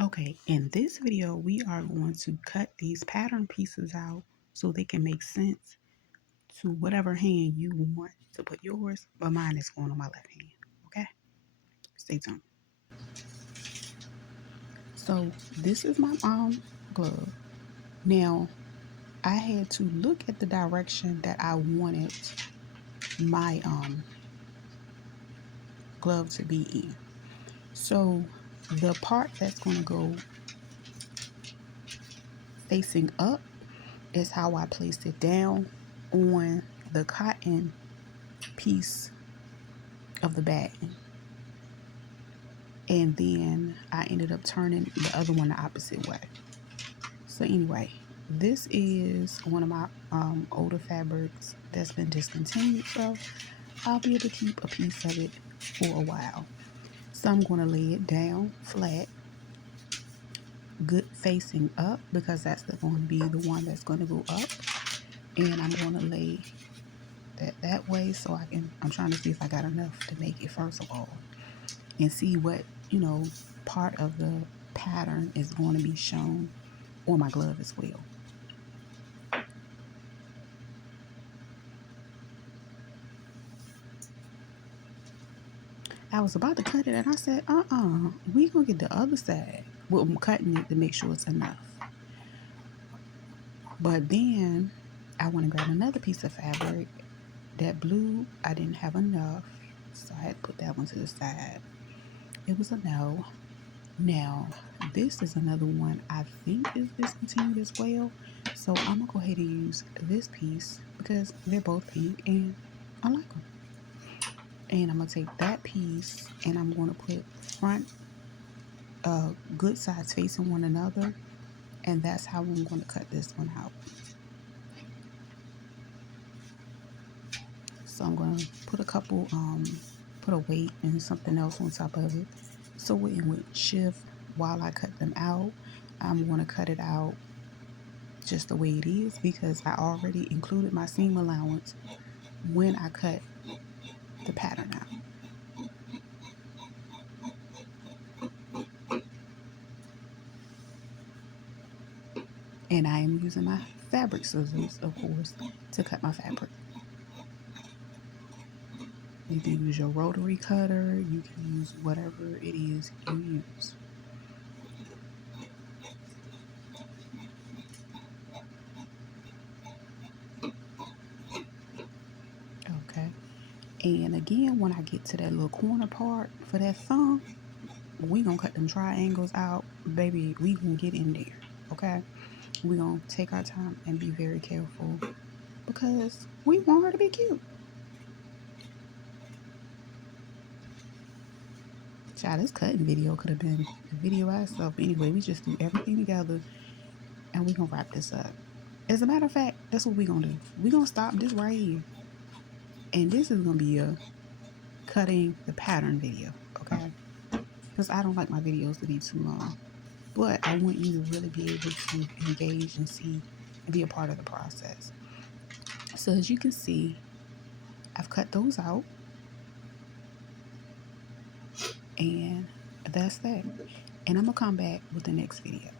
Okay, in this video, we are going to cut these pattern pieces out so they can make sense to whatever hand you want to put yours, but mine is going on my left hand, okay? Stay tuned. So this is my glove. Now, I had to look at the direction that I wanted my glove to be in. So the part that's going to go facing up is how I placed it down on the cotton piece of the bag. And then I ended up turning the other one the opposite way. So anyway, this is one of my older fabrics that's been discontinued, so I'll be able to keep a piece of it for a while. So I'm going to lay it down flat, good facing up, because that's going to be the one that's going to go up. And I'm going to lay that way so I'm trying to see if I got enough to make it first of all, and see what, part of the pattern is going to be shown on my glove as well. I was about to cut it and I said, we gonna get the other side. Well, I'm cutting it to make sure it's enough. But then I want to grab another piece of fabric. That blue, I didn't have enough, so I had to put that one to the side. It was a no. Now, this is another one I think is discontinued as well. So I'm gonna go ahead and use this piece because they're both pink and I like them. And I'm gonna take that piece and I'm gonna put front good sides facing one another, and that's how I'm going to cut this one out. So I'm going to put put a weight and something else on top of it, so it would shift while I cut them out. I'm going to cut it out just the way it is because I already included my seam allowance when I cut the pattern out. And I am using my fabric scissors, of course, to cut my fabric. You can use your rotary cutter, you can use whatever it is you use. Okay. And again, when I get to that little corner part for that thumb, we gonna cut them triangles out. Baby, we gonna get in there, okay? We gonna take our time and be very careful because we want her to be cute. Child, this cutting video could have been a video by itself. Anyway, we just do everything together and we gonna wrap this up. As a matter of fact, that's what we gonna do. We gonna stop this right here. And this is gonna be a cutting the pattern video, okay? Because I don't like my videos to be too long. But I want you to really be able to engage and see and be a part of the process. So as you can see, I've cut those out. And that's that. And I'm going to come back with the next video.